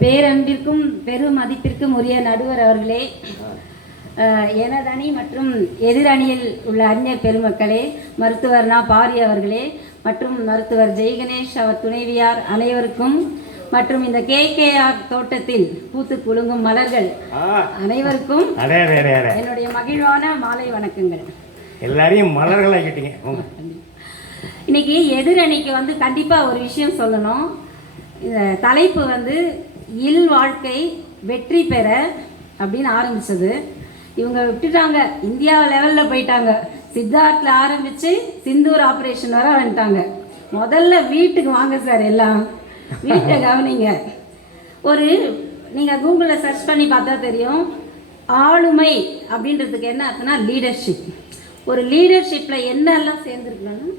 பேரன்பிற்கும் பெரும் மதிப்பிற்கும் உரிய நடுவர் அவர்களே அஹ், எனது அணி மற்றும் எதிரணியில் உள்ள அறிஞர் பெருமக்களே மருத்துவர் நா. பாரி அவர்களே மற்றும் மருத்துவர் ஜெய் கணேஷ் அவர் துணைவியார் அனைவருக்கும் மற்றும் இந்த கேகேஆர் தோட்டத்தில் பூத்து குலுங்கும் மலர்கள் அனைவருக்கும் என்னுடைய மகிழ்வான மாலை வணக்கங்கள். எல்லாரையும் மலர்களாக்கிட்டீங்க. உங்க இன்னைக்கு எதிரணிக்கு வந்து கண்டிப்பாக ஒரு விஷயம் சொல்லணும். தலைப்பு வந்து இல் வாழ்க்கை வெற்றி பெற அப்படின்னு ஆரம்பிச்சது. இவங்க விட்டுட்டாங்க. இந்தியா லெவலில் போயிட்டாங்க. சித்தார்த்தில் ஆரம்பித்து சிந்தூர் ஆப்ரேஷன் வர வந்துட்டாங்க. முதல்ல வீட்டுக்கு வாங்க சார் எல்லாம். வீட்டை கவனிங்க. ஒரு நீங்கள் கூகுளில் சர்ச் பண்ணி பார்த்தா தெரியும். ஆளுமை அப்படின்றதுக்கு என்ன அர்த்தம்னா லீடர்ஷிப் ஒரு லீடர்ஷிப்பில் என்னெல்லாம் சேர்ந்துருக்கணும்?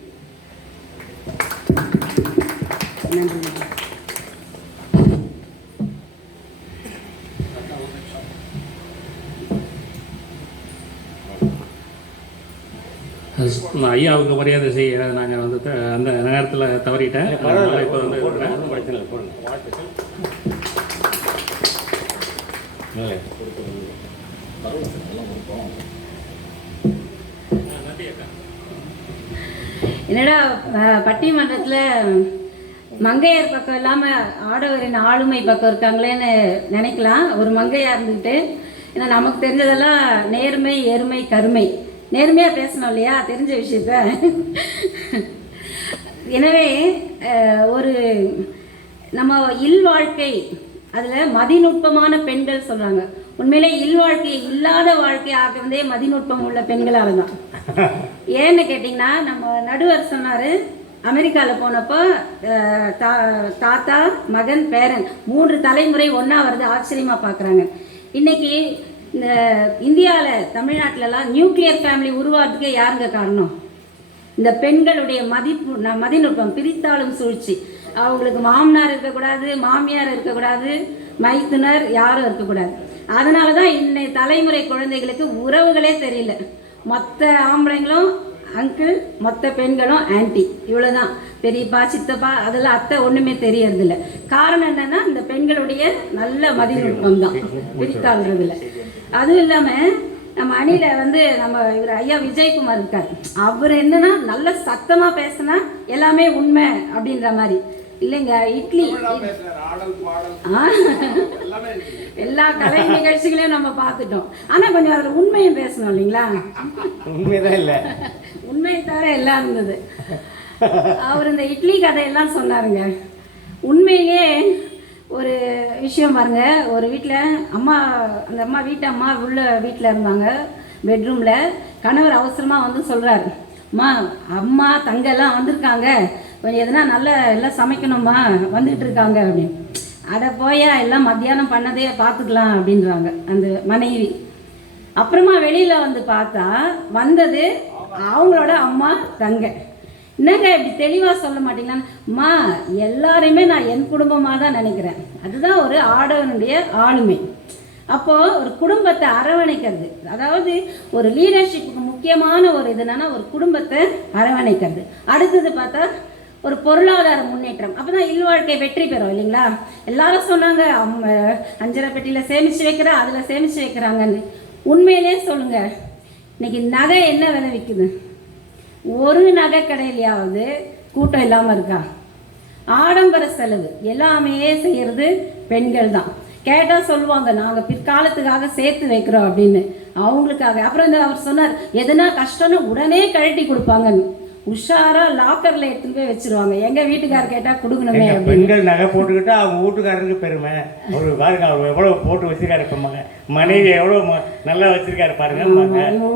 நன்றி. ஐயாவுக்கு மரியாதை செய்ய நாங்கள் வந்து அந்த நேரத்தில் தவறிட்டேன். இப்போ வந்து என்னடா பட்டிமன்றத்தில் மங்கையர் பக்கம் இல்லாமல் ஆடவரின் ஆளுமை பக்கம் இருக்காங்களேன்னு நினைக்கலாம். ஒரு மங்கையாக இருந்துக்கிட்டு ஏன்னா நமக்கு தெரிஞ்சதெல்லாம் நேர்மை எருமை கருமை. நேர்மையாக பேசணும் இல்லையா? தெரிஞ்ச விஷயத்த. எனவே ஒரு நம்ம இல் வாழ்க்கை அதில் மதிநுட்பமான பெண்கள் சொல்கிறாங்க உண்மையிலே இல் வாழ்க்கை இல்லாத வாழ்க்கை ஆக்குறதே மதிநுட்பம் உள்ள பெண்களால் தான் ஏன்னு கேட்டிங்கன்னா நம்ம நடுவர் சொன்னார் அமெரிக்காவில் போனப்போ தா- தாத்தா மகன் பேரன் மூன்று தலைமுறை ஒன்றா வருது ஆச்சரியமாக பார்க்குறாங்க இன்னைக்கு இந்த இந்தியாவில் தமிழ்நாட்டிலலாம் நியூக்ளியர் ஃபேமிலி உருவாகிறதுக்கே யாருங்க காரணம்? இந்த பெண்களுடைய மதிப்பு நான் மதிநுட்பம் பிரித்தாளும் சூழ்ச்சி. அவங்களுக்கு மாமனார் இருக்கக்கூடாது மாமியார் இருக்கக்கூடாது மைத்துனர் யாரும் இருக்கக்கூடாது. அதனால தான் இன்னை தலைமுறை குழந்தைகளுக்கு உறவுகளே தெரியல. மற்ற ஆம்பளைங்களும் அங்கிள் மொத்த பெண்களும் ஆன்ட்டி இவ்வளோதான் பெரியப்பா சித்தப்பா அதெல்லாம் அத்தை ஒன்றுமே தெரியறதில்ல. காரணம் என்னன்னா இந்த பெண்களுடைய நல்ல மதிநுட்பம் தான் பிரித்தாங்கிறதுல அதுவும் இல்லாமல் நம்ம அணியில வந்து நம்ம இவர் ஐயா விஜயகுமார் இருக்கார். அவர் என்னன்னா நல்ல சத்தமா பேசினா எல்லாமே உண்மை அப்படின்ற மாதிரி. இல்லைங்க இட்லி. எல்லா கலை நிகழ்ச்சிகளையும் நம்ம பார்த்துட்டோம். ஆனா கொஞ்சம் அதுல உண்மையும் பேசணும் இல்லைங்களா? உண்மைதான் இல்லை. உண்மையை தவிர எல்லாம் இருந்தது. அவர் இந்த இட்லி கதையெல்லாம் சொன்னாருங்க. உண்மையிலேயே ஒரு விஷயம் பாருங்க. ஒரு வீட்டில் அம்மா அந்த அம்மா வீட்டு அம்மா உள்ள வீட்டில் இருந்தாங்க. பெட்ரூமில் கணவர் அவசரமாக வந்து சொல்கிறாரு அம்மா அம்மா தங்கெல்லாம் வந்திருக்காங்க. கொஞ்சம் எதுனா நல்ல எல்லாம் சமைக்கணும்மா வந்துட்டு இருக்காங்க. அப்படின்னு. அட போயா எல்லாம் மத்தியானம் பண்ணதே பார்த்துக்கலாம் அப்படின்றாங்க அந்த மனைவி. அப்புறமா வெளியில் வந்து பார்த்தா வந்தது அவங்களோட அம்மா தங்க. என்னங்க இப்படி தெளிவாக சொல்ல மாட்டீங்களான்னு அம்மா எல்லாரையுமே நான் என் குடும்பமாக தான் நினைக்கிறேன். அதுதான் ஒரு ஆடவனுடைய ஆளுமை. அப்போது ஒரு குடும்பத்தை அரவணைக்கிறது. அதாவது ஒரு லீடர்ஷிப்புக்கு முக்கியமான ஒரு இது ஒரு குடும்பத்தை அரவணைக்கிறது. அடுத்தது பார்த்தா ஒரு பொருளாதார முன்னேற்றம். அப்போ தான் இல்வாழ்க்கை வெற்றி பெறும் இல்லைங்களா? எல்லாரும் சொன்னாங்க அம்ம அஞ்சரை பெட்டியில் சேமிச்சு வைக்கிறா அதில் சேமிச்சு வைக்கிறாங்கன்னு. உண்மையிலே சொல்லுங்கள் இன்னைக்கு நகை என்ன விலை விற்குது ஒரு நகை கடையிலையாவது கூட்டம் இல்லாமல் இருக்கா? ஆடம்பர செலவு எல்லாமே செய்கிறது பெண்கள் தான் கேட்டால் சொல்லுவாங்க நாங்கள் பிற்காலத்துக்காக சேர்த்து வைக்கிறோம் அப்படின்னு. அவங்களுக்காக. அப்புறம் இந்த அவர் சொன்னார் எதுனா கஷ்டம்னு உடனே கழட்டி கொடுப்பாங்கன்னு. உஷாரா லாக்கர்ல எடுத்துட்டு போய் வச்சிருவாங்க. எங்க வீட்டுக்காரர் கேட்டா கொடுக்கணுமே பெண்கள் நகை போட்டுக்கிட்டா அவங்க வீட்டுக்காரருக்கு பெருமை. அவரு பாருங்க அவர் எவ்வளோ போட்டு வச்சிருக்காரு இப்போ மனைவி எவ்வளோ நல்லா வச்சிருக்காரு பாருங்க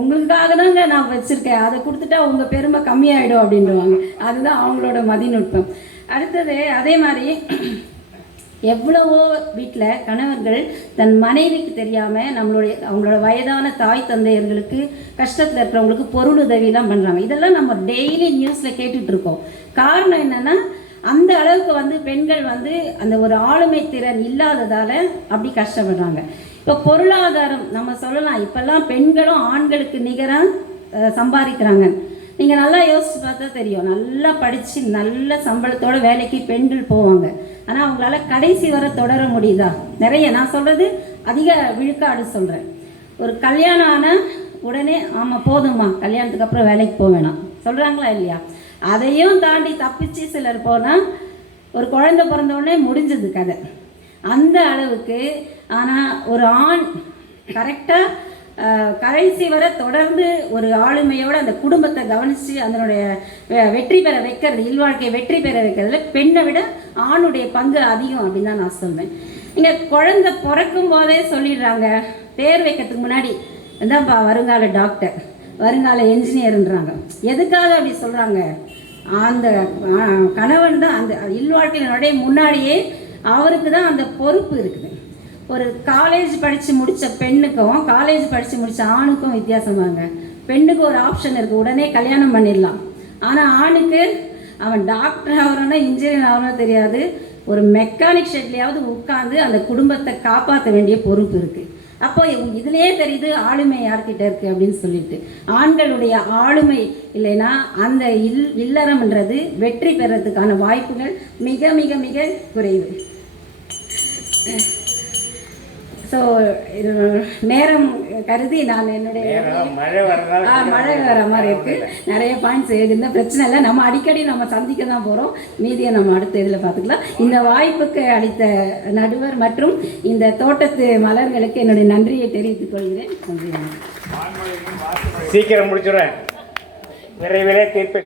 உங்களுக்காக தாங்க நான் வச்சிருக்கேன். அதை கொடுத்துட்டா உங்க பெருமை கம்மியாயிடும் அப்படின்டுவாங்க அதுதான் அவங்களோட மதிநுட்பம். அடுத்தது அதே மாதிரி எவ்வளவோ வீட்டில் கணவர்கள் தன் மனைவிக்கு தெரியாமல் நம்மளுடைய அவங்களோட வயதான தாய் தந்தையர்களுக்கு கஷ்டத்தில் இருக்கிறவங்களுக்கு பொருள் உதவிலாம் பண்ணுறாங்க இதெல்லாம் நம்ம டெய்லி நியூஸில் கேட்டுட்டு இருக்கோம். காரணம் என்னென்னா அந்த அளவுக்கு வந்து பெண்கள் வந்து அந்த ஒரு ஆளுமை திறன் இல்லாததால் அப்படி கஷ்டப்படுறாங்க. இப்போ பொருளாதாரம் நம்ம சொல்லலாம். இப்போல்லாம் பெண்களும் ஆண்களுக்கு நிகராக சம்பாதிக்கிறாங்க. நீங்கள் நல்லா யோசிச்சு பார்த்தா தெரியும். நல்லா படித்து நல்ல சம்பளத்தோட வேலைக்கு பெண்கள் போவாங்க. ஆனால் அவங்களால கடைசி வரை தொடர முடியுதா? நிறைய நான் சொல்கிறது அதிக விழுக்காடு சொல்கிறேன் ஒரு கல்யாணம் ஆனால் உடனே ஆமாம் போதும்மா கல்யாணத்துக்கு அப்புறம் வேலைக்கு போக வேணாம். சொல்கிறாங்களா இல்லையா? அதையும் தாண்டி தப்பிச்சு சிலர் போனால் ஒரு குழந்தை பிறந்த உடனே முடிஞ்சது கதை. அந்த அளவுக்கு ஆனால் ஒரு ஆண் கரெக்டாக கடைசி வரை தொடர்ந்து ஒரு ஆளுமையோட அந்த குடும்பத்தை கவனித்து அதனுடைய வெற்றி பெற வைக்கிறது இல்வாழ்க்கை வெற்றி பெற வைக்கிறதுல பெண்ணை விட ஆணுடைய பங்கு அதிகம் அப்படின்னு தான் நான் சொல்வேன். இங்கே குழந்தை பிறக்கும் போதே சொல்லிடுறாங்க பேர் வைக்கிறதுக்கு முன்னாடி இதான்ப்பா வருங்கால டாக்டர் வருங்கால என்ஜினியர்ன்றாங்க. எதுக்காக அப்படி சொல்கிறாங்க அந்த கணவன் தான் அந்த இல்வாழ்க்கையினுடைய முன்னாடியே அவருக்கு தான் அந்த பொறுப்பு இருக்குது. ஒரு காலேஜ் படித்து முடித்த பெண்ணுக்கும் காலேஜ் படித்து முடித்த ஆணுக்கும் வித்தியாசமாங்க பெண்ணுக்கு ஒரு ஆப்ஷன் இருக்குது உடனே கல்யாணம் பண்ணிடலாம். ஆனால் ஆணுக்கு அவன் டாக்டர் ஆகணும்னா இன்ஜினியர் ஆகணும் தெரியாது. ஒரு மெக்கானிக் ஷெட்லேயாவது உட்காந்து அந்த குடும்பத்தை காப்பாற்ற வேண்டிய பொறுப்பு இருக்குது அப்போ இதுலேயே இதுலயே தெரியுது ஆளுமை யார்கிட்ட இருக்கு அப்படின்னு சொல்லிட்டு. ஆண்களுடைய ஆளுமை இல்லைன்னா அந்த இல் இல்லறம்ன்றது வெற்றி பெறத்துக்கான வாய்ப்புகள் மிக மிக மிக குறைவு. ஸோ நேரம் கருதி நான் என்னுடைய மழை வர மாதிரி இருக்கு. நிறைய பாயிண்ட்ஸ் எழுதுன பிரச்சனை இல்லை. நம்ம அடிக்கடி நம்ம சந்திக்க தான் போகிறோம் மீதியை நம்ம அடுத்த இதில் பார்த்துக்கலாம். இந்த வாய்ப்புக்கு அளித்த நடுவர் மற்றும் இந்த தோட்டத்து மலர்களுக்கு என்னுடைய நன்றியை தெரிவித்துக் கொள்கிறேன். நன்றி. சீக்கிரம் முடிச்சுடுறேன். விரைவிலே தீர்ப்பு